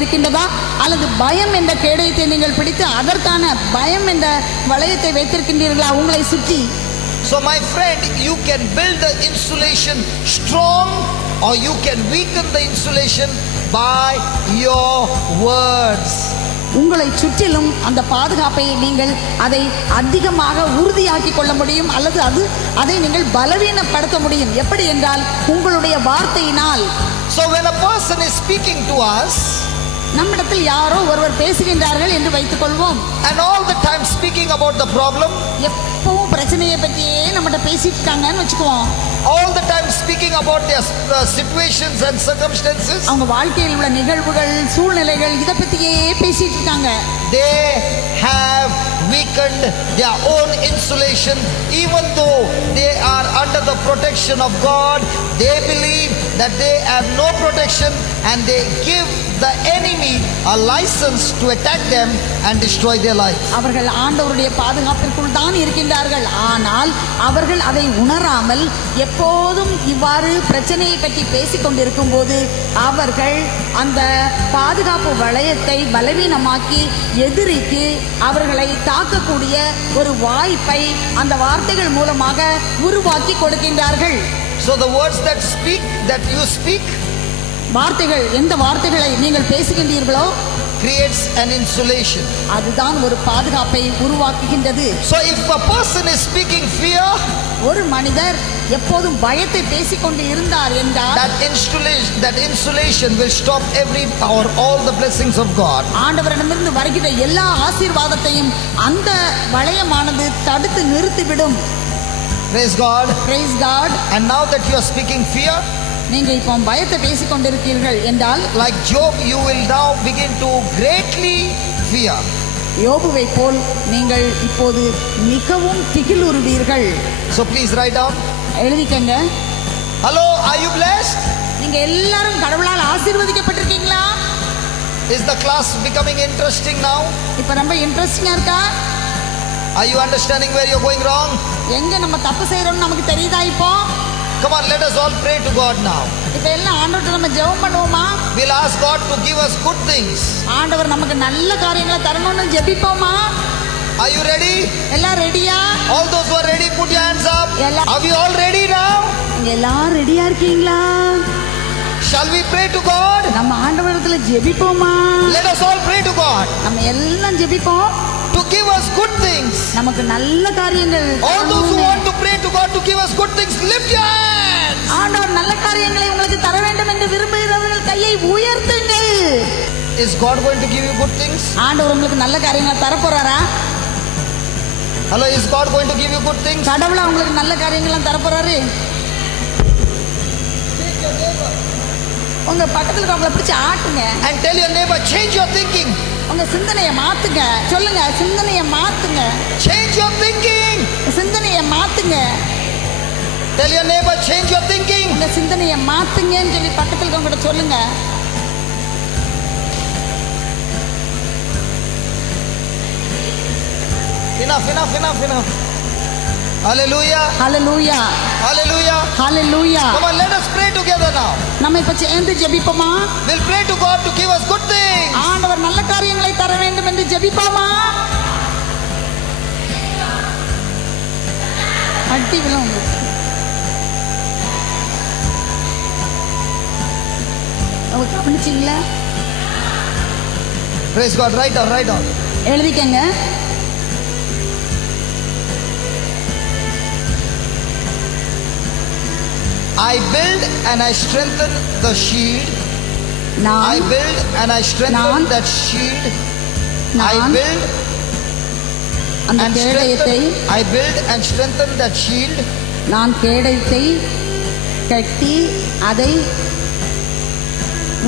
இருக்கின்றதா அல்லது பயம் என்ற கேடயத்தை நீங்கள் பிடித்து அதற்கான பயம் என்ற வளையத்தை வைத்திருக்கின்றீர்களா உங்களை சுற்றி? So my friend, you can build the insulation strong or you can weaken the insulation by your words. உங்களை சுற்றிலும் அந்த பாதுகாப்பை நீங்கள் அதை அதிகமாக உறுதியாக்கி கொள்ள முடியும் அல்லது அதை நீங்கள் பலவீனப்படுத்த முடியும். எப்படி என்றால் உங்களுடைய வார்த்தையினால். So when a person is speaking to us, நம்மிடத்தில் யாரோ ஒருவர் பேசுகின்றார்கள் என்று வைத்துக் கொள்வோம். and all the time speaking about the problem, எப்பவும் பிரச்சனையை பற்றியே நம்மகிட்ட பேசிட்டு இருக்காங்கன்னு வச்சுக்குவோம். all the time speaking about their situations and circumstances, அவங்க வாழ்க்கையில் உள்ள நிகழ்வுகள் சூழ்நிலைகள் இதை பற்றியே பேசிட்டு இருக்காங்க. they have weakened their own insulation. Even though they are under the protection of God, they believe that they have no protection and they give the enemy a license to attack them and destroy their life. அவர்கள் ஆண்டவருடைய பாதுகாப்பிற்குள் தான் இருக்கின்றார்கள். ஆனால் அவர்கள் அதை உணராமல் எப்போதும் இவ்வாறு பிரச்சனையை பற்றி பேசிக் கொண்டிருக்கும் போது அவர்கள் அந்த பாதுகாப்பு வளையத்தை பலவீனமாக்கி எதிரிக்கு அவர்களை தாக்கக்கூடிய ஒரு வாய்ப்பை அந்த வார்த்தைகள் மூலமாக உருவாக்கி கொடுக்கின்றார்கள். So the words that you speak வார்த்தைகள், எந்த வார்த்தைகளை நீங்கள் பேசுகின்றீர்களோ creates an insulation. அதுதான் ஒரு பாதுகாப்பை உருவாக்குகின்றது. So if a person is speaking fear, ஒரு மனிதர் எப்போதும் பயத்தை பேசிக்கொண்டு இருந்தார் என்றால் that insulation will stop all the blessings of God. ஆண்டவரிடமிருந்து வருகிற எல்லா ஆசீர்வாதத்தையும் அந்த வளையமானது தடுத்து நிறுத்திவிடும். Praise God. Praise God. And now that you are speaking fear, நீங்க இப்போ பயத்தை பேசிக் கொண்டிருக்கிறீர்கள் என்றால், like Job, you will now begin to greatly fear. யோபுவை போல் நீங்கள் இப்போது மிகவும் திகிலுறுவீர்கள். So please write down. எழுதிக்கங்க. Hello, are you blessed? நீங்க எல்லாரும் கடவுளால் ஆசீர்வதிக்கப்பட்டிருக்கீங்களா? Is the class becoming interesting now? இப்ப ரொம்ப இன்ட்ரெஸ்டிங்கா இருக்கா? Are you understanding where you're going wrong? எங்க நம்ம தப்பு செய்யறோம்னு நமக்கு தெரியுதா? இப்போ come on, let us all pray to God now. இப்ப எல்லாம் ஆண்டவர்ட்ட நம்ம ஜெபம் பண்ணுவோமா? We'll ask God to give us good things. ஆண்டவர் நமக்கு நல்ல காரியங்களை தரணும்னு ஜெபிப்போமா? Are you ready? எல்லாம் ரெடியா? All those who are ready, put your hands up. Are we all ready now? நீங்க எல்லாரும் ரெடியா இருக்கீங்களா? Shall we pray to God? நம்ம ஆண்டவரிடத்துல ஜெபிப்போமா? Let us all pray to God. நம்ம எல்லாம் ஜெபிப்போம். To give us good things. நமக்கு நல்ல காரியங்கள். All those who want to pray to God to give us good things, lift your hands. ஆண்டவர் நல்ல காரியங்களை உங்களுக்கு தர வேண்டும் என்று விரும்புகிறவர்கள் கையை உயர்த்துங்கள். Is God going to give you good things? ஆண்டவர் உங்களுக்கு நல்ல காரியங்களை தர போறாரா? Hello, is God going to give you good things? கடவுளா உங்களுக்கு நல்ல காரியங்களை தர போறாரு? உங்க பக்கத்துல இருக்கவங்கள பிடிச்சு ஆட்டுங்க. And tell your neighbor, change your thinking. உங்க சிந்தனையை மாத்துங்க. சொல்லுங்க, சிந்தனையை மாத்துங்க. Change your thinking. சிந்தனையை மாத்துங்க. Tell your neighbor, change your thinking. உங்க சிந்தனையை மாத்துங்கன்னு சொல்லி பக்கத்துல இருக்கவங்க சொல்லுங்க. Enough. Hallelujah. Hallelujah. Hallelujah. Hallelujah. Come on, let us pray together now. நம்ம இப்ப சேர்ந்து ஜெபிப்போமா? We'll pray to God to give us good things. ஆண்டவர் நல்ல காரியங்களை தர வேண்டும் என்று ஜெபிப்போமா? அடி விழும். அவங்க கவனிச்சிங்களா? Praise God. Write down. எழுதிக்கங்க. I build and I strengthen the shield. I build and I strengthen that shield. I build and strengthen that shield. நான் கேடயத்தை கட்டி அதை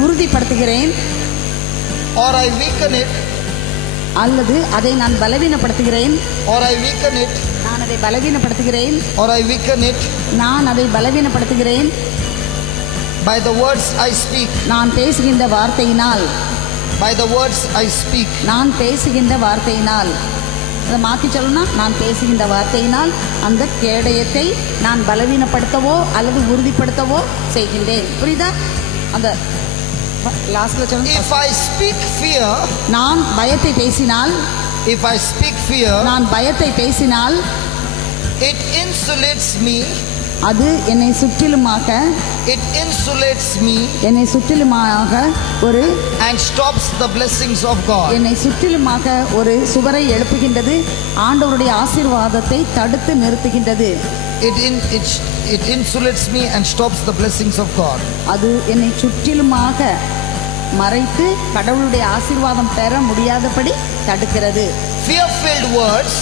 உறுதிப்படுத்துகிறேன். Or I weaken it. அல்லது அதை நான் பலவீனப்படுத்துகிறேன். Or I weaken it. நான் அதை பலவீனப்படுத்துகிறேன். Or I weaken it. நான் அதை பலவீனப்படுத்துகிறேன். By the words I speak. நான் பேசுகின்ற வார்த்தையினால். By the words I speak. நான் பேசுகின்ற வார்த்தையினால். அதை மாற்றி சொல்லணும்னா, நான் பேசுகின்ற வார்த்தையினால் அந்த கேடயத்தை நான் பலவீனப்படுத்தவோ அல்லது உறுதிப்படுத்தவோ செய்கின்றேன். புரியுதா? அந்த லாஸ்ட்ல சொல்லுங்க. If I speak fear, நான் பயத்தை பேசினால், if I speak fear, நான் பயத்தை பேசினால் it insulates me, அது என்னை சுற்றிலுமாக it insulates me என்னை சுற்றிலுமாக ஒரு and stops the blessings of God. என்னை சுற்றிலுமாக ஒரு சுவரை எழுப்புகின்றது, ஆண்டவருடைய ஆசீர்வாதத்தை தடுத்து நிறுத்துகின்றது. It insulates me and stops the blessings of God. அது என்னை சுற்றிலுமாக மறைத்து கடவுளுடைய ஆசீர்வாதம் பெற முடியாதபடி தடுக்கிறது. Fear-filled words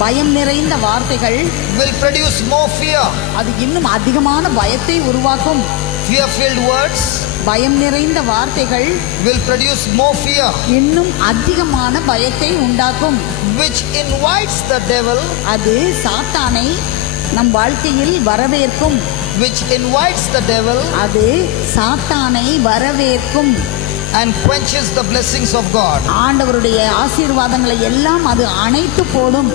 பயம் நிறைந்த வார்த்தைகள் will produce more fear. அது இன்னும் அதிகமான பயத்தை உருவாக்கும். Fear-filled words பயம் நிறைந்த வார்த்தைகள் will produce more fear, இன்னும் அதிகமான பயத்தை உண்டாக்கும். which invites the devil, அது சாத்தானை நம் வாழ்க்கையில் வரவேற்கும். which invites the devil அது சாத்தானை வரவேற்கும். and quenches the blessings of God. ஆண்டவருடைய ஆசீர்வாதங்களை எல்லாம் அது அணைத்து போடும்.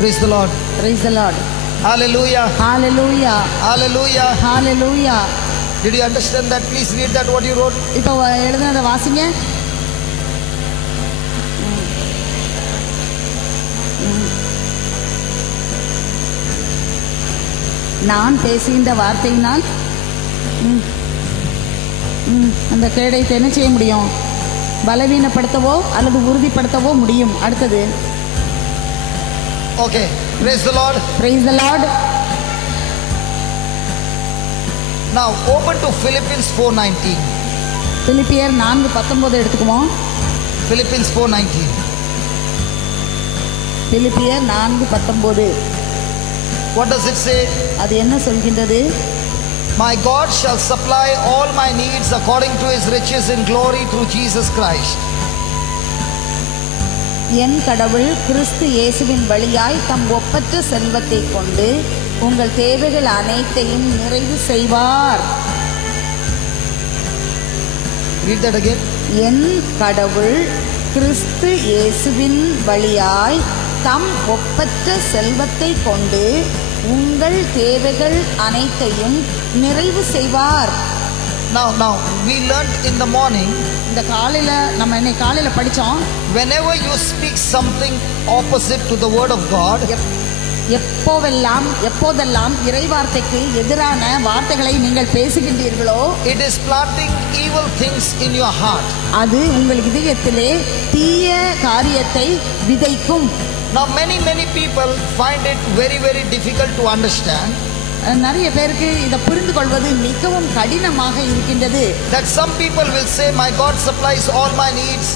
Praise the Lord. Praise the Lord. Hallelujah. Hallelujah. Hallelujah. Hallelujah. Did you understand that? Please read that what you wrote. இப்போ எழுதுனதை வாசிங்க. நான் பேசுகின்ற வார்த்தையினால் அந்த கேடயத்தை என்ன செய்ய முடியும்? பலவீனப்படுத்தவோ அல்லது உறுதிப்படுத்தவோ முடியும். அடுத்தது. Okay. Praise the Lord. Praise the Lord. Now open to Philippians 4:19. பிலிப்பியர் 4:19 எடுத்துக்குவோம். Philippians 4:19. பிலிப்பியர் 4:19. What does it say? அது என்ன சொல்கின்றது? My God shall supply all my needs according to his riches in glory through Jesus Christ. என் கடவுள் கிறிஸ்து இயேசுவின் வழியாய் தம் ஒப்பற்ற செல்வத்தை கொண்டு உங்கள் தேவைகள் அனைத்தையும் நிறைவு செய்வார். Read that again. என் கடவுள் கிறிஸ்து இயேசுவின் வழியாய் தம் ஒப்பற்ற செல்வத்தை கொண்டு உங்கள் தேவைகள் அனைத்தையும் நிறைவு செய்வார். Now we learned in the morning, இந்த நம்ம இன்னைக்கு காலையில படிச்சோம். whenever you speak something opposite to the word of God, எப்போதெல்லாம் இறைவார்த்தைக்கு எதிரான வார்த்தைகளை நீங்கள் பேசுகின்றீர்களோ, it is planting evil things in your heart. அது உங்கள் இதயத்திலே தீய காரியத்தை விதைக்கும். Now many people find it very difficult to understand நிறைய பேருக்கு இதை புரிந்து கொள்வது மிகவும் கடினமாக இருக்கின்றது. that some people will say my God supplies all my needs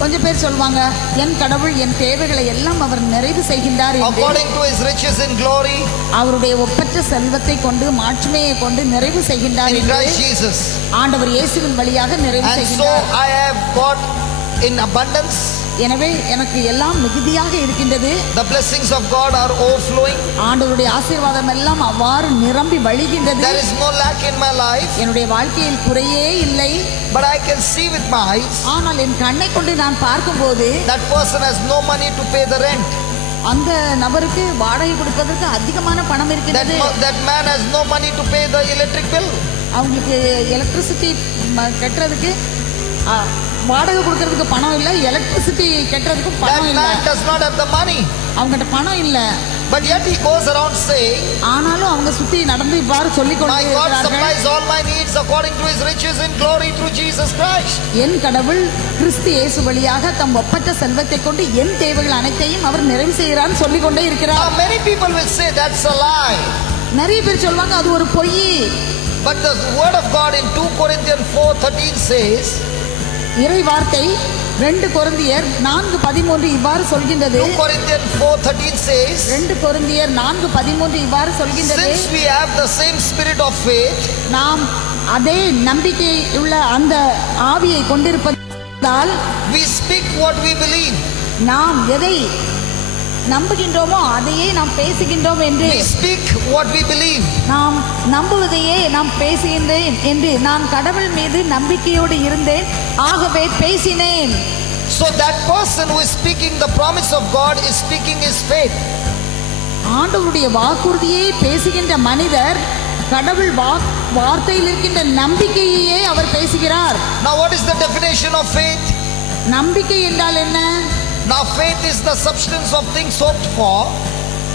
கொஞ்சம் பேர் சொல்வாங்க, என் கடவுள் என் தேவைகளை எல்லாம் அவர் நிறைவு செய்கின்றார் according to his riches in glory, அவருடைய ஒப்பற்ற செல்வத்தை கொண்டு மாட்சிமையை கொண்டு நிறைவு செய்கின்றார் in Christ Jesus, ஆண்டவர் இயேசுவின் வழியாக நிறைவு and so செய்கின்றார். I have got in abundance. எனவே எனக்கு எல்லாம் மிகுதியாக இருக்கின்றது. The blessings of God are overflowing. ஆண்டவருடைய ஆசீர்வாதம் எல்லாம் அவ்வாறு நிரம்பி வழிகின்றது. There is no lack in my life. என்னுடைய வாழ்க்கையில் குறையே இல்லை. But I can see with my eyes. ஆனால் என் கண்ணை கொண்டு நான் பார்க்கும்போது that person has no money to pay the rent. அந்த நபருக்கு வாடகை கொடுப்பதற்கு அதிகமான பணம் இருக்கின்றது. That man has no money to pay the electric bill. அவங்களுக்கு எலக்ட்ரிசிட்டி கட்டுறதுக்கு வாடகை கொடுக்கறதுக்கு பணம் இல்லை, எலக்ட்ரிசிட்டி கட்டுறதுக்கு பணம் இல்லை. That man does not have the money. அவங்ககிட்ட பணம் இல்லை. But yet he goes around saying, ஆனாலும் அவங்க சுத்தி நடந்து இவ்வாறு சொல்லிக் கொண்டே இருக்கிறார்கள், my God இருக்கிறார்கள், supplies all my needs according to his riches in glory through Jesus Christ. என் கடவுள் கிறிஸ்து இயேசு வழியாக தம் ஒப்பற்ற செல்வத்தை கொண்டு என் தேவைகள் அனைத்தையும் அவர் நிறைவு செய்கிறார் சொல்லிக் கொண்டே இருக்கிறார். Now many people will say that's a lie. நிறைய பேர் சொல்வாங்க அது ஒரு பொய். But the word of God in 2 Corinthians 4:13 says, இறை வார்த்தை 2 கொரிந்தியர் 4:13 இவ்வாறு சொல்கின்றது. 2 Corinthians 4:13 says, 2 கொரிந்தியர் 4:13 இவ்வாறு சொல்கின்றது. since we have the same spirit of faith, நாம் அதே நம்பிக்கை உள்ள அந்த ஆவியை கொண்டிருப்பதால் we speak what we believe. நாம் எதை நம்புகின்றோமோ அதையே நாம் பேசுகின்றோம் என்று. We speak what we believe. நாம் நம்புவதையே நாம் பேசுகின்றேன் என்று நான் கடவுள் மீது நம்பிக்கையோடு இருந்தேன், ஆகவே பேசினேன். So that person who is speaking the promise of God is speaking his faith. ஆண்டவருடைய வாக்குறுதியை பேசுகின்ற மனிதர் கடவுள் வார்த்தையில் இருக்கின்ற நம்பிக்கையே அவர் பேசுகிறார். Now what is the definition of faith? நம்பிக்கை என்றால் என்ன? Now faith is the substance of things hoped for.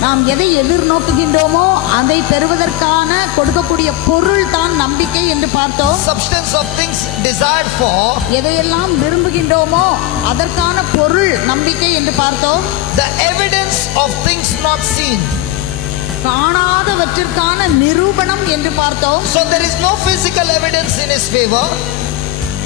நாம் எதை எதிர்நோக்குகின்றோமோ அதை பெறுவதற்கான கொடுக்கக்கூடிய பொருள் தான் நம்பிக்கை என்று பார்த்தோம். Substance of things desired for. எதையெல்லாம் விரும்புகின்றோமோ அதற்கான பொருள் நம்பிக்கை என்று பார்த்தோம். The evidence of things not seen. காணாதவற்றிற்கான நிரூபணம் என்று பார்த்தோம். So there is no physical evidence in his favor.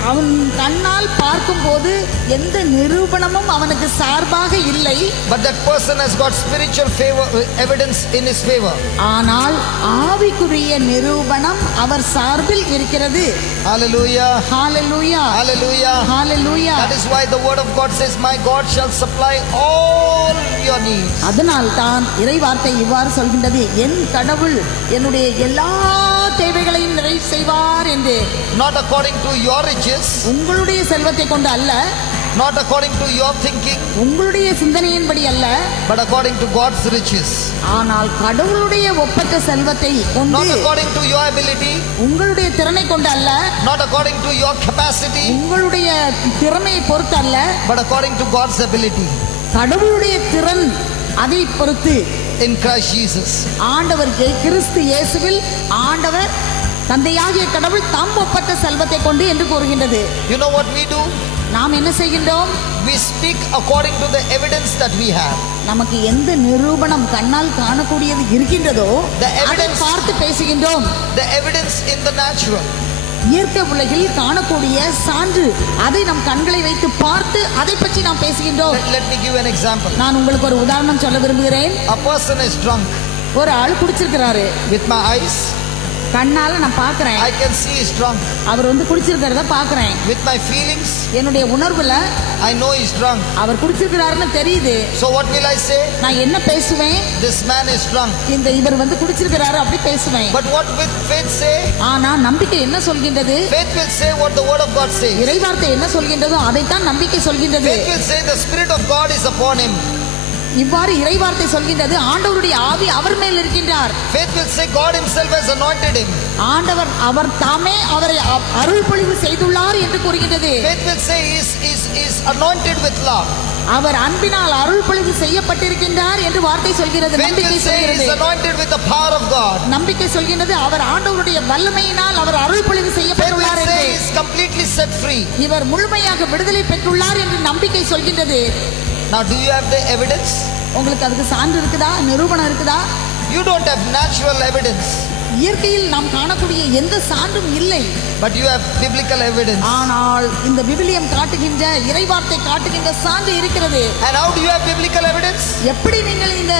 அவன் கண்ணால் பார்க்கும்போது எந்த நிரூபணமும் அவனுக்கு சார்பாக இல்லை. But that person has got spiritual favor, evidence in his favor. ஆனால் ஆவிக்குரிய நிரூபணம் அவர் சார்பில் இருக்கிறது. Hallelujah. Hallelujah. Hallelujah. Hallelujah. That is why the word of God says, my God shall supply all your needs. அதனால் தான் இறைவார்த்தை இவ்வாறு சொல்கின்றது, என் கடவுள் என்னுடைய எல்லா தேவைகளையும் நிறைவு செய்வார் என்று. Not according to your riches, உங்களுடைய செல்வத்தை கொண்டு அல்ல, not according to your thinking, உங்களுடைய சிந்தனையின்படி அல்ல, but according to God's riches. ஆனால் கடவுளுடைய ஒப்பற்ற செல்வத்தை கொண்டு, Not according to your ability, உங்களுடைய திறனை கொண்டு அல்ல, not according to your capacity, உங்களுடைய திறமையை பொறுத்து அல்ல, but according to God's ability கடவுளுடைய திறன் அதை பொறுத்து. in Christ Jesus. ஆண்டவர் கிறிஸ்து இயேசுவில் ஆண்டவர் தந்தையாகிய கடவுள் தம் ஒப்பற்ற செல்வத்தை கொண்டு என்று கூறுகின்றது. You know what we do? நாம் என்ன செய்கின்றோம்? We speak according to the evidence that we have. நமக்கு எந்த நிரூபணம் கண்ணால் காணக்கூடியது இருக்கின்றதோ The அதை evidence- பார்த்து பேசுகின்றோம். The evidence in the natural. இயற்கை உலகில் காணக்கூடிய சான்று, அதை நம் கண்களை வைத்து பார்த்து அதை பற்றி நாம் பேசுகின்றோம். Let me give you an example. நான் உங்களுக்கு ஒரு உதாரணம் சொல்ல விரும்புகிறேன். A person is drunk. ஒரு ஆள் குடிச்சிருக்கிறாரு. With my eyes, கண்ணால நான் பார்க்கிறேன், I can see he's drunk. அவர் குடிச்சிருக்கிறத பார்க்கிறேன். With my feelings, என்னுடைய உணர்வுல I know he's drunk. அவர் குடிச்சிருக்கிறாருன்னு தெரியுது. So what will I say? நான் என்ன பேசுவேன்? This man is drunk. இந்த இவர் குடிச்சிருக்கிறாரு அப்படி பேசுவேன். But what will faith say? ஆனா நம்பிக்கை என்ன சொல்கின்றது? Faith will say what the word of God says. இறைவார்த்தை என்ன சொல்கின்றதோ அதைத்தான் நம்பிக்கை சொல்கின்றது. Faith will say the spirit of God is upon him. இவ்வாறு இறைவார்த்தை சொல்கின்றது, ஆண்டவருடைய ஆவி அவர் மேல் இருக்கின்றார். Faith will say God himself has anointed him. ஆண்டவர் அவர் தாமே அவரை அருள் பொழிவு செய்துள்ளார் என்று கூறுகின்றது. Faith will say is anointed with love. அவர் அன்பினால் அருள் பொழிவு செய்யப்பட்டிருக்கின்றார் என்று வார்த்தை சொல்கிறது. Faith நம்பிக்கை will say சொல்கிறது. is anointed with the power of God. நம்பிக்கை சொல்கின்றது அவர் ஆண்டவருடைய வல்லமையினால் அவர் அருள் பொழிவு Faith will செய்யப்பட்டுள்ளார் say என்று. is completely set free. இவர் முழுமையாக விடுதலை பெற்றுள்ளார் என்று நம்பிக்கை சொல்கின்றது. Now do you have the evidence? உங்களுக்கு அதுக்கு சான்று இருக்குதா? நிரூபணம் இருக்குதா? You don't have natural evidence, இயற்கையில் நாம் காணக்கூடிய எந்த சான்றும் இல்லை. but you have biblical evidence. ஆனால் இந்த விவிலியம் காட்டுகின்ற இறைவார்த்தை காட்டுகின்ற சான்று இருக்கிறது. And how do you have biblical evidence? எப்படி நீங்கள் இந்த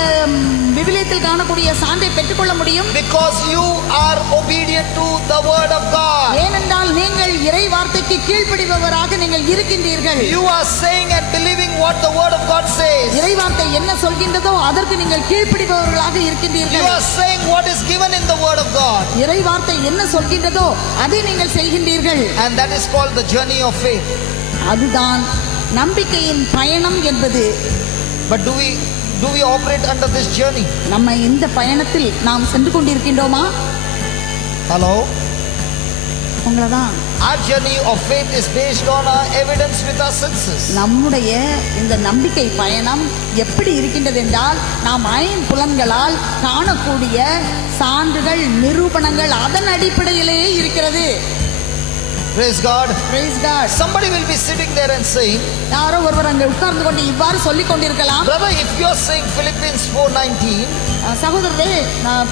விவிலியத்தில் காணக்கூடிய சான்றை பெற்றுக்கொள்ள முடியும்? Because you are obedient to the word of God. ஏனென்றால் நீங்கள் இறைவார்த்தைக்கு கீழ்ப்படிபவராக நீங்கள் இருக்கின்றீர்கள். You are saying and believing what the word of God says. இறைவார்த்தை என்ன சொல்கின்றதோ அதற்கு நீங்கள் கீழ்ப்படிபவர்களாக You இருக்கின்றீர்கள். are saying what is given in the word of God. இறைவார்த்தை என்ன சொல்கின்றதோ அதை நீங்கள் செய்கின்றீர்கள். And that is called the journey of faith. அதுதான் நம்பிக்கையின் பயணம் என்பது. But do we operate under this journey? நம்ம இந்த பயணத்தில் நாம் சென்று கொண்டிருக்கின்றோமா? Hello? உங்களதான். Our journey of faith is based on our evidence with our senses. நம்முடைய இந்த நம்பிக்கை பயணம் எப்படி இருக்கின்றது என்றால், நாம் ஐம்புலன்களால் காணக்கூடிய சான்றுகள், நிரூபணங்கள் அதன் அடிப்படையிலேயே இருக்கிறது. Praise God. Praise God. Somebody will be sitting there and saying, யாரோ ஒருவர் அங்கே உட்கார்ந்து கொண்டு இவ்வாறு சொல்லிக் கொண்டிருக்கலாம், brother, if you are saying Philippians 4:19, சகோதரரே,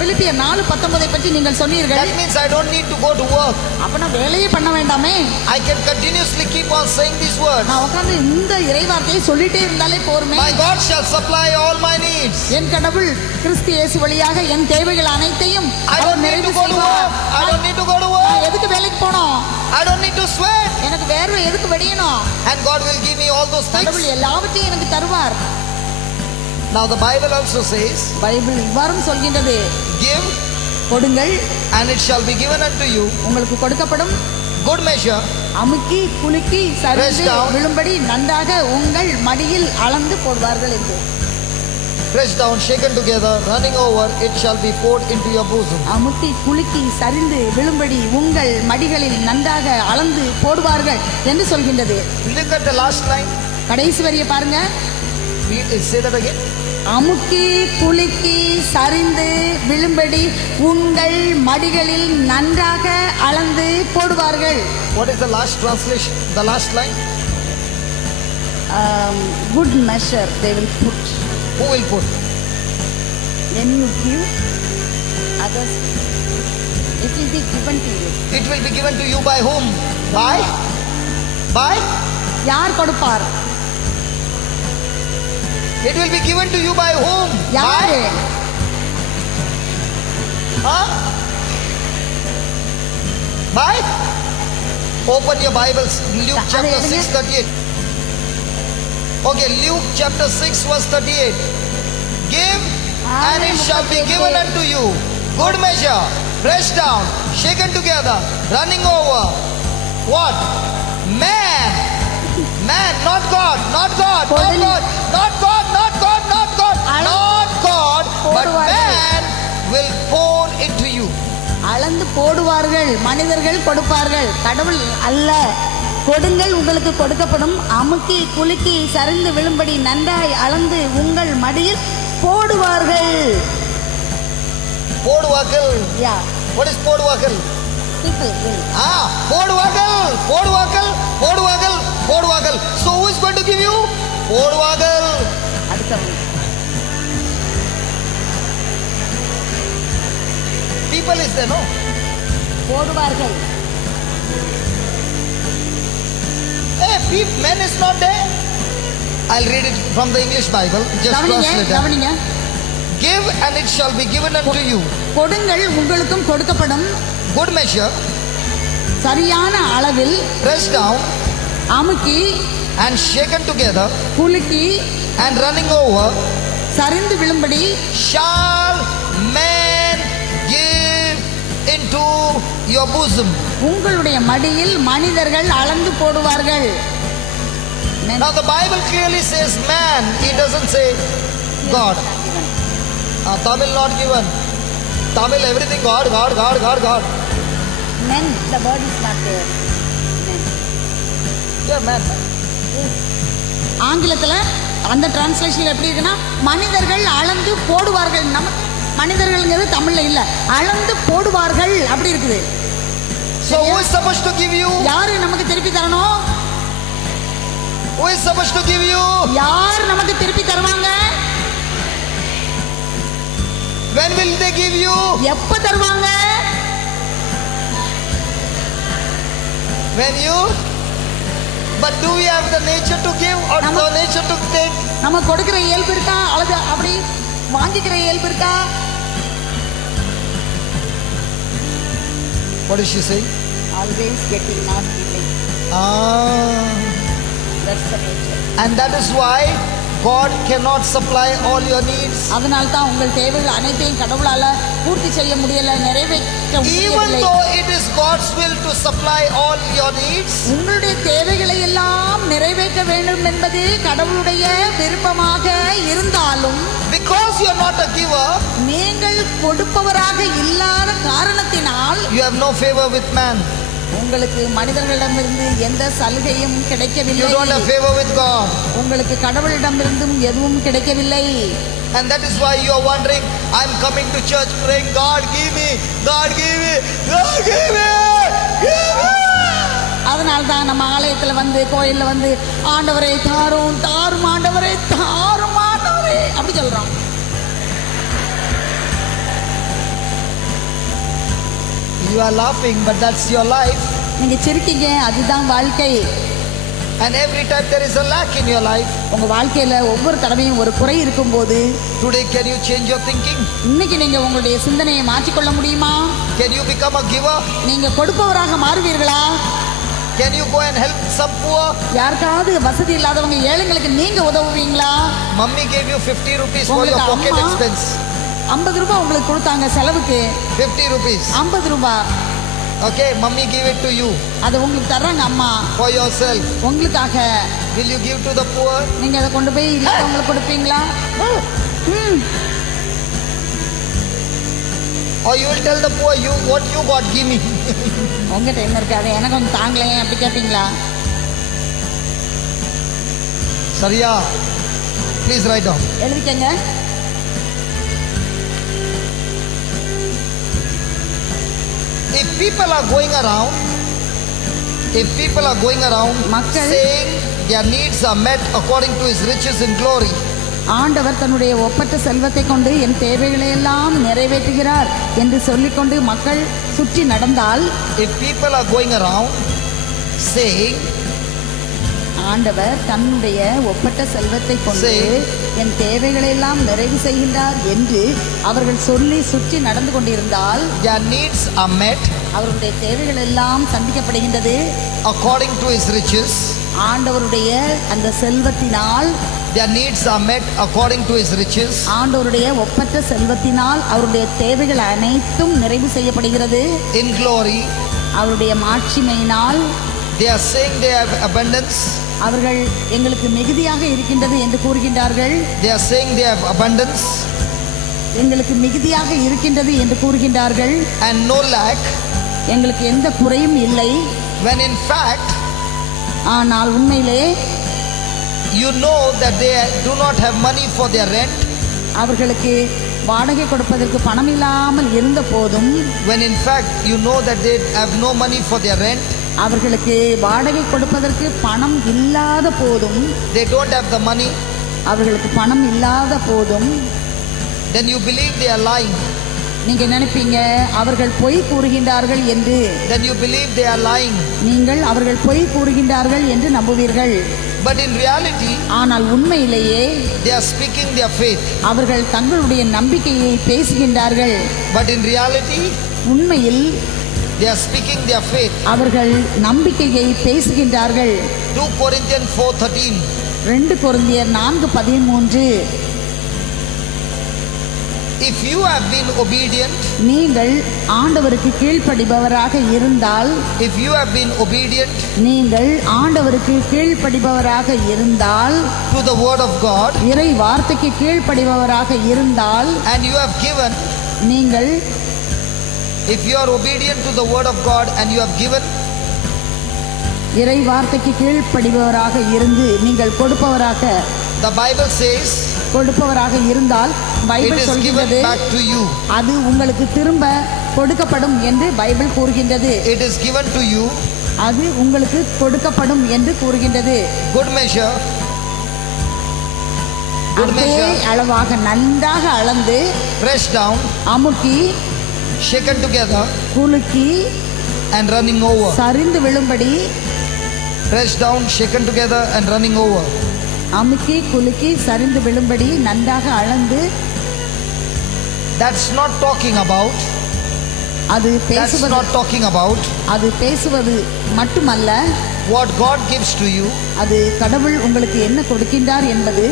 பிலிப்பியர் 4:19 பற்றி நீங்கள் சொன்னீர்கள், that means I don't need to go to work. அப்ப நான் வேலையே பண்ண வேண்டாமே, I can continuously keep on saying these words. நான் உட்கார்ந்து இந்த இறைவார்த்தையை சொல்லிட்டே இருந்தாலே போருமே. My God shall supply all my needs. என் கடவுள் கிறிஸ்து இயேசு வழியாக என் தேவைகள் அனைத்தையும் I don't need to go to work. I don't need to go to work. எதுக்கு வேலைக்கு போனோம்? I don't need to sweat. எனக்கு வேர்வை எதுக்கு வெடியணும்? And God will give me all those கடவுள் things. எல்லாவற்றையும் எனக்கு தருவார். Now the Bible also says, Bible இவ்வாறும் சொல்கின்றது, give கொடுங்கள் and it shall be given unto you. உங்களுக்கு கொடுக்கப்படும், Good measure, அமுக்கி குலுக்கி சரிந்து Press down. விழும்படி நன்றாக உங்கள் மடியில் அளந்து போடுவார்கள் என்று. pressed down, shaken together, running over, it shall be poured into your bosom. அமுக்கி குலுக்கி சரிந்து விழும்படி உங்கள் மடிகளில் நன்றாக அளந்து போடுவார்கள் என்று சொல்கின்றது. Look at the last line. கடைசி வரியை பாருங்க. Say that again. அமுக்கி குலுக்கி சரிந்து விழும்படி உங்கள் மடிகளில் நன்றாக அளந்து போடுவார்கள். What is the last translation? The last line? Good measure they will put. Who will put? When you give others, it will be given to you. It will be given to you by whom? By? யார் கொடுப்பார்? It will be given to you by whom? யாரு? Huh? By? Open your Bibles. Luke chapter 6, 38. Okay, Luke chapter 6, verse 38. Give, and it shall be given unto you. Good measure, pressed down, shaken together, running over. What? Man, not God, not God, not God, not God, not God, not God, not God, but man will pour into you. அளந்து போடுவார்கள், மனிதர்கள் கொடுப்பார்கள், கடவுள் அல்ல. கொடுங்கள் உங்களுக்கு கொடுக்கப்படும், அமுக்கி குலுக்கி சரிந்து விழும்படி நன்றாய் அளந்து உங்கள் மடியில் போடுவார்கள். போடுவார்கள். Yeah. What is போடுவார்கள்? People will. போடுவார்கள், போடுவார்கள், போடுவார்கள், போடுவார்கள். So who is going to give you? போடுவார்கள். அடுத்தவங்க. People is there, no? போடுவார்கள். Hey, men is not there. I'll read it from the English Bible. Just translate that. கவனிங்க. Give and it shall be given unto you. கொடுங்கள் உங்களுக்கும் கொடுக்கப்படும். Good measure. சரியான அளவில். Pressed down. அமுக்கி. And shaken together. குலுக்கி. And running over. சரிந்து விழும்படி. Shall men give into your bosom. உங்களுடைய மடியில் மனிதர்கள் அளந்து போடுவார்கள். Now the Bible clearly says man. It doesn't say God. Tamil not given. Tamil everything God, God, God, God, God. Men, the word is not there. Men. Yeah, man. ஆங்கிலத்தில் அந்த டிரான்ஸ்லேஷன்ல எப்படி இருக்குன்னா மனிதர்கள் அளந்து போடுவார்கள். நம்ம மனிதர்கள்ங்கிறது தமிழ்ல இல்ல, அளந்து போடுவார்கள் அப்படி இருக்குது. So who is supposed to give you? யாரு நமக்கு திருப்பி தரணும்? Who is supposed to give you? யார் நமக்கு திருப்பி தருவாங்க? When will they give you? எப்ப தருவாங்க? When you? But do we have the nature to give or the nature to take? நம்ம கொடுக்கிற இயல்பு இருக்கா அல்லது அப்படி வாங்கிக்கிற இயல்பு இருக்கா? What is she saying? Always getting, not giving. That's the nature. And that is why God cannot supply all your needs. அதனால தான் உங்கள் தேவைகள் அனைத்தையும் கடவுளால பூர்த்தி செய்ய முடியல, நிறைவேற்ற Even முடியவில்லை. though it is God's will to supply all your needs. உங்களுடைய தேவைகளை எல்லாம் நிறைவேற்ற வேண்டும் என்பது கடவுளுடைய விருப்பமாக இருந்தாலும், Because you are not a giver, நீங்கள் கொடுப்பவராக இல்லாத காரணத்தினால் you have no favor with man. உங்களுக்கு மனிதர்களிடமிருந்து எந்த சலுகையும் You கிடைக்கவில்லை. don't have favor with God. உங்களுக்கு கடவுளிடமிருந்தும் எதுவும் கிடைக்கவில்லை. And that is why you are wondering, I'm coming to church praying, God give me, God give me, God give me, give me. அதனால தான் நம்ம ஆலயத்தில் வந்து கோயில்ல வந்து ஆண்டவரே தாரும் தாரும் ஆண்டவரே தாரும் ஆண்டவரே அப்படி சொல்றோம். You are laughing, but that's your life. நீங்க சிரிக்கீங்க, அதுதான் வாழ்க்கை. And every time there is a lack in your life. உங்க வாழ்க்கையில ஒவ்வொரு தடவையும் ஒரு குறை இருக்கும்போது, Today can you change your thinking? இன்னைக்கு நீங்க உங்களுடைய சிந்தனையை மாற்றிக்கொள்ள முடியுமா? Can you become a giver? நீங்க கொடுப்பவராக மாறுவீர்களா? Can you go and help some poor? யாருக்காவது வசதி இல்லாதவங்க ஏழைங்களுக்கு நீங்க உதவுவீங்களா? Mummy gave you 50 rupees for your உங்களுக்கு pocket அம்மா expense. 50 ரூபாய் உங்களுக்கு கொடுத்தாங்க செலவுக்கு. 50 rupees. 50 ரூபாய். Okay, mummy give it to you. அதை உங்களுக்கு தர்றாங்க அம்மா. For yourself. உங்களுக்காக. Will you give to the poor? நீங்க அதை கொண்டு போய் இல்லாதவங்களுக்கு கொடுப்பீங்களா? Or you will tell the poor, you what you got, give me. உங்க டைம் இருக்காது, எனக்கு கொஞ்சம் தாங்களேன் அப்படி கேட்பீங்களா? Sariya, please write down. எழுதிக்கங்க. If people are going around மக்கள் saying their needs are met according to his riches in glory, ஆண்டவர் தன்னுடைய ஒப்பற்ற செல்வத்தை கொண்டு என் தேவைகளை எல்லாம் நிறைவேற்றுகிறார் என்று சொல்லிக்கொண்டு மக்கள் சுற்றி நடந்தால், if people are going around saying, ஆண்டவர் தன்னுடைய ஒப்பற்ற செல்வத்தை கொண்டு என் தேவைகளை எல்லாம் நிறைவு செய்கின்றார் என்று அவர்கள் சொல்லி சுற்றி நடந்து கொண்டிருந்தால், their needs are met அவருடைய தேவைகள் எல்லாம் சந்திக்கப்படுகின்றது according to his riches, ஆண்டவருடைய அந்த செல்வத்தினால். their needs are met according to his riches, ஆண்டவருடைய ஒப்பற்ற செல்வத்தினால் அவருடைய தேவைகள் அனைத்தும் நிறைவு செய்யப்படுகிறது in glory. அவருடைய மாட்சிமையினால். They are saying they have abundance. அவர்கள் எங்களுக்கு மிகுதியாக இருக்கின்றது என்று கூறுகின்றார்கள். They are saying they have abundance எங்களுக்கு மிகுதியாக இருக்கின்றது என்று கூறுகின்றார்கள். and no lack, எங்களுக்கு எந்த குறையும் இல்லை. when in fact ஆனால் உண்மையிலே you know that they do not have money for their rent, அவர்களுக்கு வாடகை கொடுப்பதற்கு பணம் இல்லாமல் இருந்த போதும், when in fact you know that they have no money for their rent, அவர்களுக்கு வாடகை கொடுப்பதற்கு பணம் இல்லாத போதும், they don't have the money, அவர்களுக்கு பணம் இல்லாத போதும், then you believe they are lying. நீங்க நினைப்பீங்க அவர்கள் பொய் கூறுகின்றார்கள் என்று. Then you believe they are lying. நீங்கள் அவர்கள் பொய் கூறுகின்றார்கள் என்று நம்புவீர்கள். But in reality, ஆனால் உண்மையிலேயே they are speaking their faith. அவர்கள் தங்களுடைய நம்பிக்கையை பேசுகின்றார்கள். But in reality, உண்மையில் they are speaking their faith. அவர்கள் நம்பிக்கையை பேசுகின்றார்கள். 2 Corinthians 4:13. 2 கொரிந்தியர் 4:13. If you have been obedient, நீங்கள் ஆண்டவருக்கு கீழ்ப்படிபவராக இருந்தால், if you have been obedient நீங்கள் ஆண்டவருக்கு கீழ்ப்படிபவராக இருந்தால், to the word of God, இறை வார்த்தைக்கு கீழ்ப்படிபவராக இருந்தால், and you have given, நீங்கள் if you are obedient to the word of God and you have given, இறை வார்த்தைக்கு கீழ்ப்படிபவராக இருந்து நீங்கள் கொடுப்பவராக, the Bible says, கொடுப்பவராக இருந்தால் it பைபிள் is given சொல்கின்றது back to you. அது உங்களுக்கு திரும்ப கொடுக்கப்படும் என்று பைபிள் கூறுகின்றது. It is given to you. அது உங்களுக்கு கொடுக்கப்படும் என்று கூறுகின்றது. Good measure, good அதே measure, அளவாக நன்றாக அளந்து, pressed down, அமுக்கி, shaken together குலுக்கி, and running over. சரிந்து விழும்படி, Pressed down, shaken together and running over. அமுக்கி குலுக்கி சரிந்து விழும்படி நன்றாக அளந்து. That's not talking about, அது that's பேசுவது, not talking about அது பேசுவது மட்டுமல்ல, what God gives to you. அது கடவுள் உங்களுக்கு என்ன கொடுக்கின்றார் என்பது.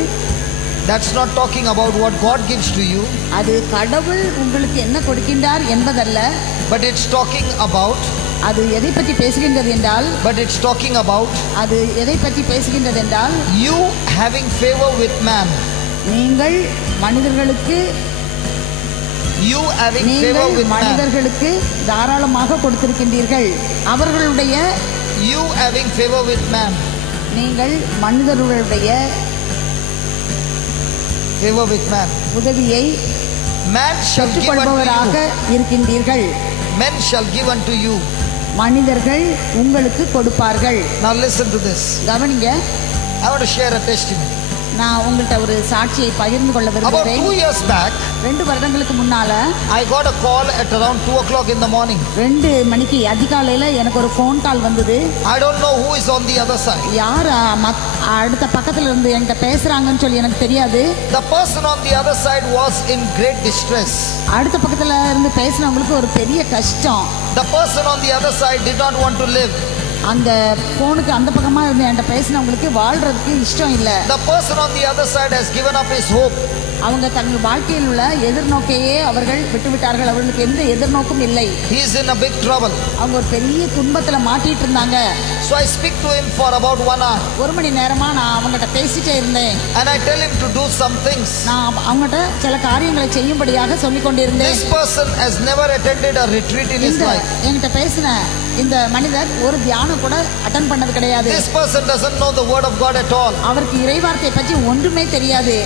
That's not talking about what God gives to you, அது கடவுள் உங்களுக்கு என்ன கொடுக்கின்றார் என்பதல்ல. but it's talking about, அது எதை பற்றி பேசுகின்றது என்றால், but it's talking about அது எதை பற்றி பேசுகின்றது என்றால், you having favor with man. நீங்கள் மனிதர்களுக்கு, You having favor நீங்கள் with man. மனிதர்களுக்கு தாராளமாக கொடுத்திருக்கின்றீர்கள். அவர்களுடைய, You having favor with man. நீங்கள் மனிதர்களுடைய Favor with man. உதவியை Man shall give பெற்றுக்கொள்பவராக unto இருக்கின்றீர்கள். you. Men shall give unto you. மனிதர்கள் உங்களுக்கு கொடுப்பார்கள். Now listen to this. கவனிங்க, I want to share a testimony. நான் உங்கள்கிட்ட ஒரு சாட்சியை பகிர்ந்து கொள்ள About விரும்புகிறேன். 2 years back, 2 வருடங்களுக்கு முன்னால I got a call at around 2 o'clock in the morning. 2 மணிக்கு அதிகாலையில எனக்கு ஒரு ஃபோன் கால் வந்தது. I don't know who is on the other side. யார் அடுத்த பக்கத்துல இருந்து என்கிட்ட பேசுறாங்கன்னு சொல்லி எனக்கு தெரியாது. The person on the other side was in great distress. அடுத்த பக்கத்துல இருந்து பேசுனவங்களுக்கு ஒரு பெரிய கஷ்டம். The person on the other side did not want to live. அந்த போனுக்கு அந்த பக்கமா இருந்து என்கிட்ட பேசினவங்களுக்கு வாழ்றதுக்கு இஷ்டம் இல்ல. The person on the other side has given up his hope. அவங்க தங்கள் வாழ்க்கையில் உள்ள எதிர்நோக்கையே அவர்கள் விட்டுவிட்டார்கள். அவர்களுக்கு எந்த எதிர்நோக்கும் இல்லை. He is in a big trouble. அவங்க ஒரு பெரிய துன்பத்துல மாட்டிட்டு இருந்தாங்க. So I speak to him for about 1 hour. ஒரு மணி நேரமா நான் அவங்ககிட்ட பேசிட்டே இருந்தேன். And I tell him to do some things. நான் அவங்ககிட்ட சில காரியங்களை செய்யும்படியாக சொல்லிக் கொண்டிருந்தேன். This person has never attended a retreat in his life. என்கிட்ட பேசின இந்த மனிதர் ஒரு தியானம் கூட அட்டெண்ட் பண்ணது கிடையாது. This person doesn't know the word of God at all. அவருக்கு இறைவார்த்தை பற்றி ஒன்றுமே தெரியாது.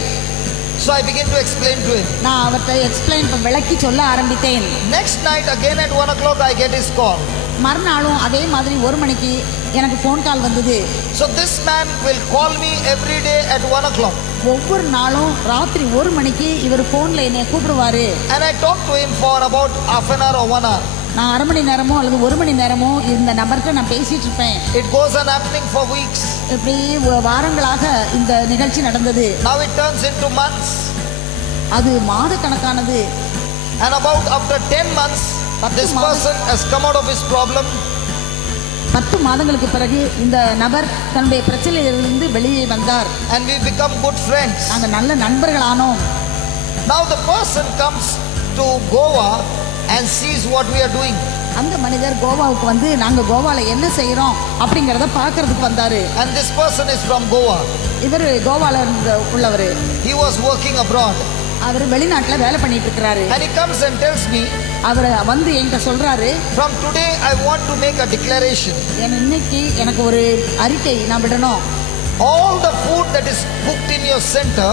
So I begin to explain to him. நான் அவர்கிட்ட எக்ஸ்பிளைன் விளக்கி சொல்ல ஆரம்பித்தேன். Next night again at 1 o'clock I get his call. மறுநாளும் அதே மாதிரி 1 மணிக்கு எனக்கு ஃபோன் கால் வந்தது. So this man will call me every day at 1 o'clock. ஒவ்வொரு நாளும் ராத்திரி 1 மணிக்கு இவர் ஃபோன்ல என்னை கூப்பிடுவாரு. And I talk to him for about half an hour or 1 hour. நான் அரை மணி நேரமோ அல்லது 1 மணி நேரமோ இந்த நபர்கிட்ட நான் பேசிட்டு இருப்பேன். It goes on happening for weeks. இப்படி வாரங்களாக இந்த நிகழ்ச்சி நடந்தது. Now it turns into months. அது மாத கணக்கானது. And about after 10 months, this person has come out of his problem. 10 மாதங்களுக்கு பிறகு இந்த நபர் தன்னுடைய பிரச்சனையிலிருந்து வெளியே வந்தார். And we become good friends. நாங்க நல்ல நண்பர்களானோம். Now the person comes to Goa and sees what we are doing. அந்த மனிதர் கோவாவுக்கு வந்து நாங்க கோவால என்ன செய்யறோம் அப்படிங்கறத பார்க்கிறதுக்கு வந்தாரு. And this person is from Goa. இவர் கோவால உள்ளவர். He was working abroad. அவர் வெளிநாட்டுல வேலை பண்ணிட்டு இருக்காரு. And he comes and tells me, அவர் வந்து என்கிட்ட சொல்றாரு, from today I want to make a declaration. இன்னைக்கு எனக்கு ஒரு அறிக்கை நான் விடணும். All the food that is cooked in your center,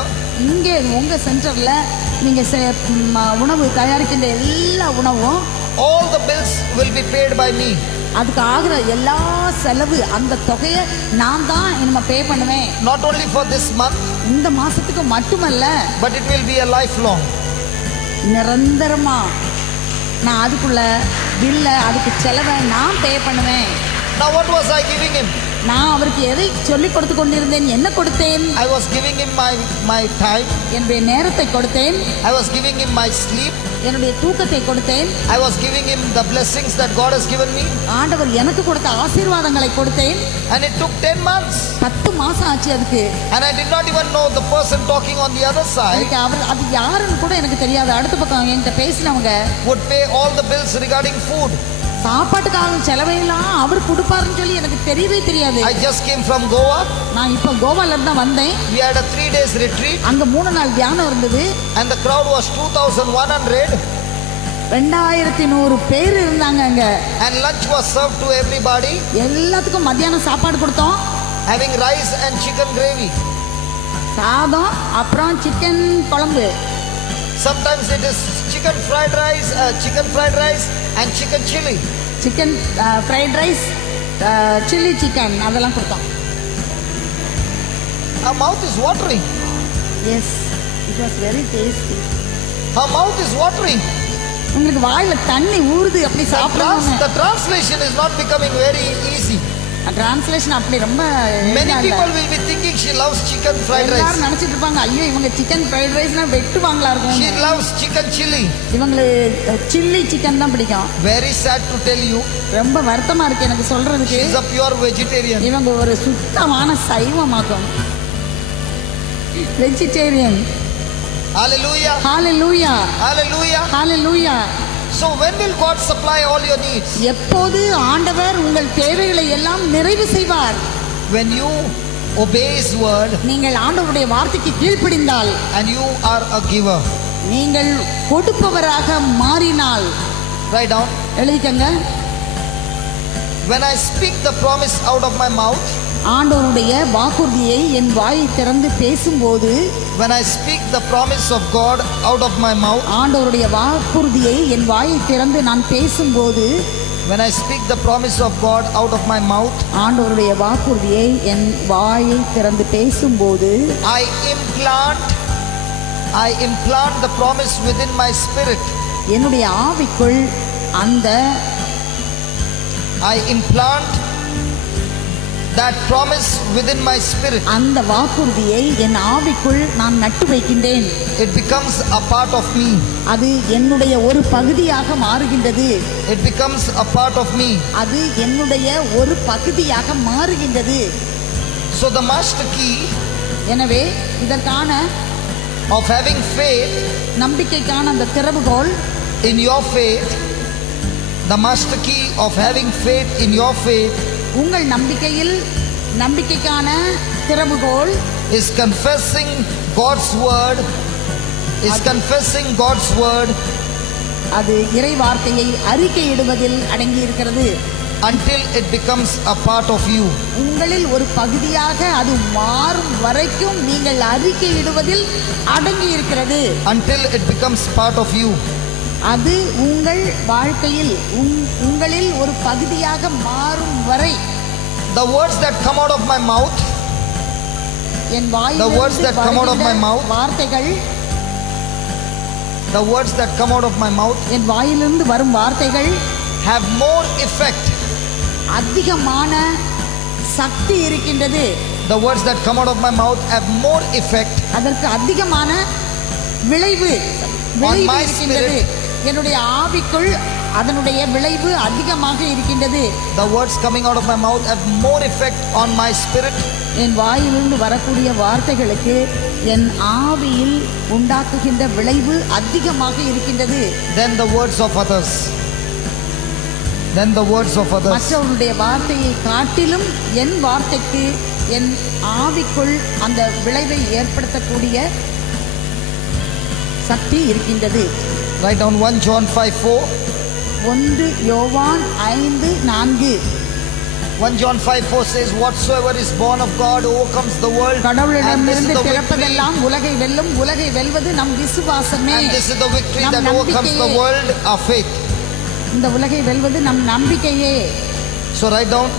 இங்க உங்க சென்டர்ல நீங்க உணவு தயாரிக்கின்ற எல்லா உணவும், all the bills will be paid by me. அதுக்கு ஆகிற எல்லா செலவு அந்த தொகையை நான் தான் இனிமே பே பண்ணுவேன். Not only for this month, இந்த மாசத்துக்கு மட்டுமல்ல, but it will be a lifelong. நிரந்தரமா நான் அதுக்குள்ள பில்ல அதுக்கு செலவை நான் பே பண்ணுவேன். Now what was I giving him? நான் அவருக்கு எதை சொல்லி கொடுத்து கொண்டிருந்தேன்? என்ன கொடுத்தேன்? I was giving him my time. என்னுடைய நேரத்தை கொடுத்தேன். I was giving him my sleep. என்னுடைய தூக்கத்தை கொடுத்தேன். I was giving him the blessings that God has given me. ஆண்டவர் எனக்கு கொடுத்த ஆசீர்வாதங்களை கொடுத்தேன். And it took 10 months. 10 மாசம் ஆச்சு அதுக்கு. And I did not even know the person talking on the other side. அது யாருன்னு கூட எனக்கு தெரியாது. அடுத்த பக்கம் என்கிட்ட பேசினவங்க would pay all the bills regarding food. சாப்பாட்டுக்காக செலவையெல்லாம் அவர் கொடுப்பாருன்னு சொல்லி எனக்கு தெரியவே தெரியாது. I just came from Goa. நான் இப்போ கோவால இருந்து தான் வந்தேன். We had a 3 days retreat. அங்க 3 நாள் தியானம் இருந்தது. And the crowd was 2100. 2100 பேர் இருந்தாங்க அங்க. And lunch was served to everybody. எல்லாத்துக்கும் மத்தியானம் சாப்பாடு கொடுத்தோம். Having rice and chicken gravy. சாதம் அப்புறம் சிக்கன் குழம்பு. Sometimes it is chicken fried rice and chicken chili. Chicken fried rice, chili chicken அதெல்லாம் கொடுத்தோம். Our mouth is watering. Yes, it was very tasty. Our mouth is watering. உங்களுக்கு வாயில தண்ணி ஊறுது அப்படி சாப்பிடணும். The translation is not becoming very easy. Translation அப்படி ரொம்ப many people will be thinking she loves chicken fried rice. எல்லாரும் நினைச்சிட்டு இருப்பாங்க, ஐயோ இவங்க சிக்கன் ஃப்ரைட் ரைஸ்னா வெட்டுவாங்களா இருக்கும். She loves chicken chili. இவங்களுக்கு சில்லி சிக்கன் தான் பிடிக்கும். Very sad to tell you. ரொம்ப வருத்தமா இருக்கு எனக்கு சொல்றதுக்கு. She is a pure vegetarian. இவங்க ஒரு சுத்தமான சைவமாக்கும். Vegetarian. Hallelujah. Hallelujah. Hallelujah. Hallelujah. So when will God supply all your needs? எப்போது ஆண்டவர் உங்கள் தேவைகளை எல்லாம் நிறைவு செய்வார்? When you obey His word. நீங்கள் ஆண்டவருடைய வார்த்தைக்கு கீழ்ப்படிந்தால். And you are a giver. நீங்கள் கொடுப்பவராக மாறினால். Write down. எழுதிக்கங்க. When I speak the promise out of my mouth. ஆண்டவருடைய வாக்குறுதியை என் வாயை திறந்து பேசும்போது. When I speak the promise of God out of my mouth. ஆண்டவருடைய வாக்குறுதியை என் வாயை திறந்து நான் பேசும்போது. When I speak the promise of God out of my mouth. ஆண்டவருடைய வாக்குறுதியை என் வாயை திறந்து பேசும்போது. I implant the promise within my spirit. என்னுடைய ஆவிக்குள் அந்த I implant that promise within my spirit. அந்த வாக்குறுதியை என் ஆவிக்குள் நான் நட்டு வைக்கின்றேன். It becomes a part of me. அது என்னுடைய ஒரு பகுதியாக மாறுகின்றது. It becomes a part of me. அது என்னுடைய ஒரு பகுதியாக மாறுகின்றது. So the master key. எனவே இதற்கான of having faith நம்பிக்கைக்கான அந்த திறவுகோல், in your faith, the master key of having faith in your faith உங்கள் நம்பிக்கையில் நம்பிக்கைக்கான திறவுகோல் is confessing God's word, அது இறை வார்த்தையை அறிக்கையிடுவதில் அடங்கி இருக்கிறது. until it becomes a part of you. உங்களில் ஒரு பகுதியாக அது மாறும் வரைக்கும் நீங்கள் அறிக்கையிடுவதில் அடங்கி இருக்கிறது. Until it becomes part of you. அது உங்கள் வாழ்க்கையில் உங்களில் ஒரு பகுதியாக மாறும் வரை. The words that come out of my mouth, என் வாயிலிருந்து வார்த்தைகள், the words that come out of my mouth, என் வாயிலிருந்து வரும் வார்த்தைகள் have more effect. அதிகமான சக்தி இருக்கின்றது. The words that come out of my mouth have more effect. அதற்கு அதிகமான விளைவு இருக்கின்றது. என்னுடைய ஆவிக்குள் அதனுடைய விளைவு அதிகமாக இருக்கின்றது. The words coming out of my mouth have more effect on my spirit. என் வாயிலிருந்து வரக்கூடிய வார்த்தைகளுக்கு என் ஆவியில் உண்டாக்குகின்ற விளைவு அதிகமாக இருக்கின்றது. Then the words of others. மற்றவருடைய வார்த்தையை காட்டிலும் என் வார்த்தைக்கு என் ஆவிக்குள் அந்த விளைவை ஏற்படுத்தக்கூடிய சக்தி இருக்கின்றது. Write down 1 John 5:4. 1 யோவான் 5:4. 1 John 5:4 says, whatsoever is born of God overcomes the world. கடவுளிடமிருந்து பிறப்பதெல்லாம் உலகை வெல்லும். உலகை வெல்வது நம் விசுவாசமே. And this is the victory that overcomes the world, our faith. இந்த உலகை வெல்வது நம் நம்பிக்கையே. So write down,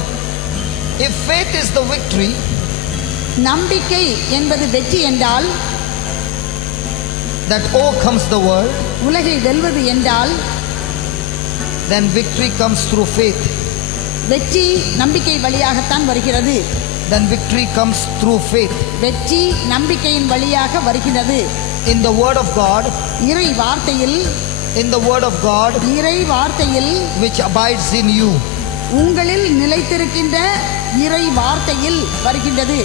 if faith is the victory, நம்பிக்கை என்பது வெற்றி என்றால், that overcomes the world, உலகை வெல்வது என்றால், then victory comes through faith. வெற்றி நம்பிக்கை வழியாகத்தான் வருகிறது. Then victory comes through faith. வெற்றி நம்பிக்கையின் வழியாக வருகிறது. In the word of God, இறை வார்த்தையில், இறை வார்த்தையில் which abides in you, உங்களில் நிலைத்திருக்கின்ற இறை வார்த்தையில் வருகின்றது.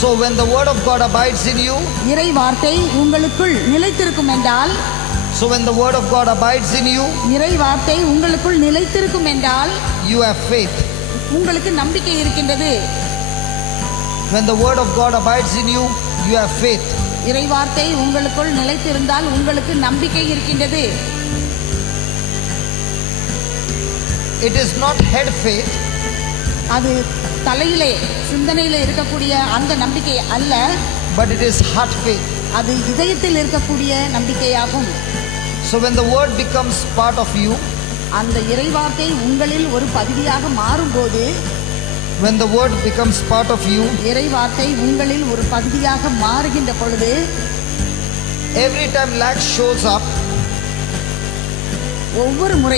So when the word of God abides in you, இறை வார்த்தை உங்களுக்குள் நிலைத்திருக்கும் என்றால், so when the word of God abides in you, இறை வார்த்தை உங்களுக்குள் நிலைத்திருக்கும் என்றால், you have faith. உங்களுக்கு நம்பிக்கை இருக்கின்றது. When the word of God abides in you, you have faith. இறை வார்த்தை உங்களுக்குள் நிலைத்திருந்தால் உங்களுக்கு நம்பிக்கை இருக்கின்றது. It is not head faith. அது தலையிலே சிந்தனையிலே இருக்கக்கூடிய அந்த நம்பிக்கை அல்ல, but it is heart faith. அது இதயத்தில் இருக்கக்கூடிய நம்பிக்கையாகும். So when the word becomes part of you, அந்த இறை வார்த்தை உங்களில் ஒரு பகுதியாக மாறும்போது, when the word becomes part of you, இறை வார்த்தை உங்களில் ஒரு பகுதியாக மாறுகின்ற பொழுது, every time lack shows up, ஒவ்வொரு முறை